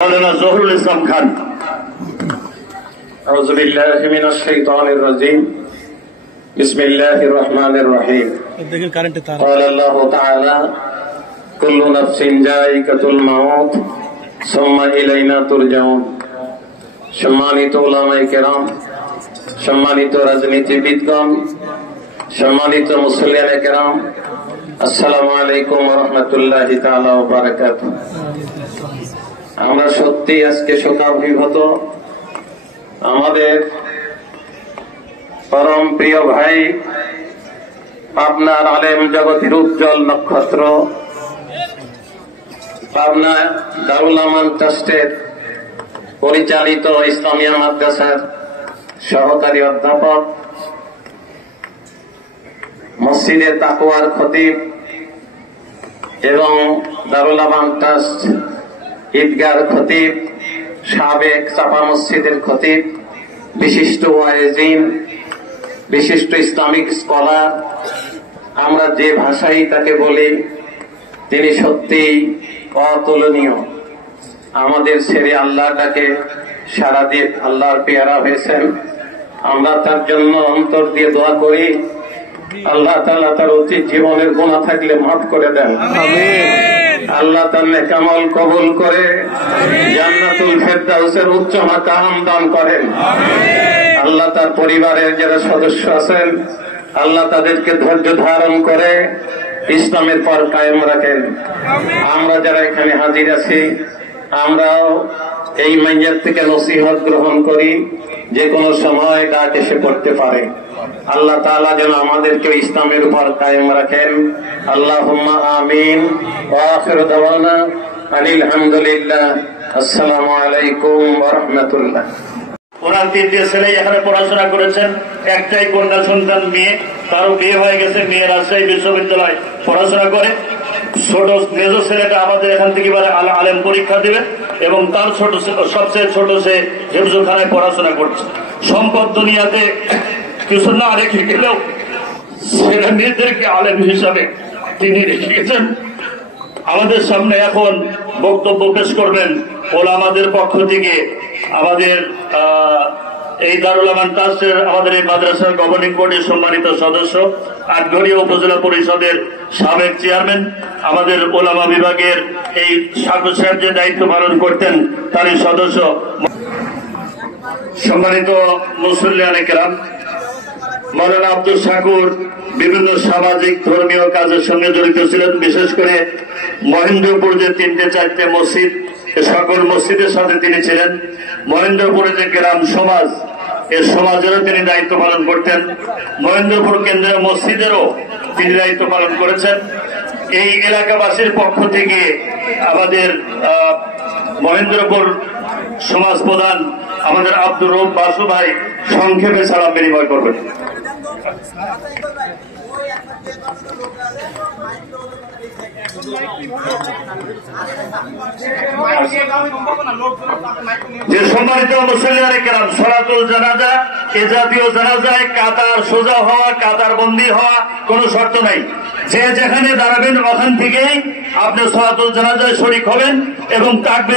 मौलाना जहुरुल इस्लाम खान। अऊज़ु बिल्लाहि मिनश शैतानिर रजीम। बिस्मिल्लाहिर रहमानिर रहीम। क़ाल अल्लाहु तआला कुल्लु नफ्सिन जाइकातुल मौत सुम्मा इलैना तुरजाऊन। सम्मानित उलामाए केराम, सम्मानित राजनीतिविदगण, सम्मानित मुसल्लियाने केराम, अस्सलामु आलाइकुम ওয়া রাহমাতুল্লাহি তাআলা ওয়া বারাকাতুহু। আমরা সত্যি আজকে শোকাভিভূত। আমাদের পরম প্রিয় ভাই, পাবনার আলেম জগতের উজ্জ্বল নক্ষত্র, পাবনা দারুল আমান ট্রাস্টের পরিচালিত ইসলামিয়া মাদ্রাসার সহকারী অধ্যাপক, মসজিদে তাকওয়ার খতিব এবং দারুল আমান ট্রাস্ট ঈদগার খতিব, সাবেক চাপা মসজিদের খতিব, বিশিষ্ট ওয়াইজিন, বিশিষ্ট ইসলামিক স্কলার, আমরা যে ভাষাই তাকে বলি, তিনি সত্যিই অতুলনীয়। আমাদের ছেড়ে আল্লাহটাকে সারা দিয়ে আল্লাহর পেয়ারা হয়েছেন। আমরা তার জন্য অন্তর দিয়ে দোয়া করি, আল্লাহ তাআলা তার অতীত জীবনের গুনাহ থাকলে মাফ করে দেন। আল্লাহ তার নেক আমল কবুল করে জান্নাতুল ফেরদাউসের উচ্চ মাকাম দান করেন। আল্লাহ তার পরিবারের যারা সদস্য আছেন, আল্লাহ তাদেরকে ধৈর্য ধারণ করে ইসলামের পর কায়েম রাখেন। আমরা যারা এখানে হাজির আছি, আমরাও এই মাইয়াত থেকে নসিহত গ্রহণ করি, যে কোনো সময় ডাক এসে পড়তে পারে। আল্লাহ তাআলা যেন আমাদেরকে ইসলামের উপর কায়েম রাখেন। আল্লাহুম্মা আমিন। ওয়া আখিরু দাওয়ানা আনিল হামদুলিল্লাহ। আসসালামু আলাইকুম ওয়া রাহমাতুল্লাহ। ওনার তিনটে ছেলে এখানে পড়াশোনা করেছেন, একটাই কন্যা সন্তান মেয়ে, তারও বিয়ে হয়ে গেছে, মেয়ে রাজশাহী বিশ্ববিদ্যালয় পড়াশোনা করে। ছোট মেজ ছেলেটা আমাদের এখান থেকে আলেম পরীক্ষা দিবে এবং তার সবচেয়ে ছোট সে হেফজখানায় পড়াশোনা করছে। সম্পদ দুনিয়াতে কিছু না রেখে গেলেও ছেলে মেয়েদেরকে আলেম হিসাবে তিনি রেখে গেছেন। আমাদের সামনে এখন বক্তব্য পেশ করবেন ওলামাদের পক্ষ থেকে আমাদের এই দারুল আমান ট্রাস্টের আমাদের এই মাদ্রাসার গভর্নিং বোর্ডের সম্মানিত সদস্য, আটঘরিয়া উপজেলা পরিষদের সাবেক চেয়ারম্যান, আমাদের ওলামা বিভাগের এই সাকু সাহেব যে দায়িত্ব পালন করতেন তারই সদস্য, সম্মানিত মুসল্লিয়ানে কেরাম, মৌলানা আব্দুল শাকুর বিভিন্ন সামাজিক ধর্মীয় কাজের সঙ্গে জড়িত ছিলেন। বিশেষ করে মহেন্দ্রপুর যে 3-4টে মসজিদ, সকল মসজিদের সাথে তিনি ছিলেন। মহেন্দ্রপুরে যে গ্রাম সমাজ, এ সমাজেরও তিনি দায়িত্ব পালন করতেন। মহেন্দ্রপুর কেন্দ্রীয় মসজিদেরও তিনি দায়িত্ব পালন করেছেন। এই এলাকাবাসীর পক্ষ থেকে আমাদের মহেন্দ্রপুর সমাজ প্রধান আমাদের আব্দুর রউফ বাসু ভাই সংক্ষেপে সালাম বিনিময় করবেন। যে সম্মানিত মুসল্লিয়ানে কেরাম, সলাতুল জানাজা, এ জাতীয় জানাজায় কাতার সোজা হওয়া, কাতার বন্দী হওয়া কোনো শর্ত নাই। যে যেখানে দাঁড়াবেন ওখান থেকেই আপনি সলাতুল জানাজায় শরীক হবেন এবং তাকবীর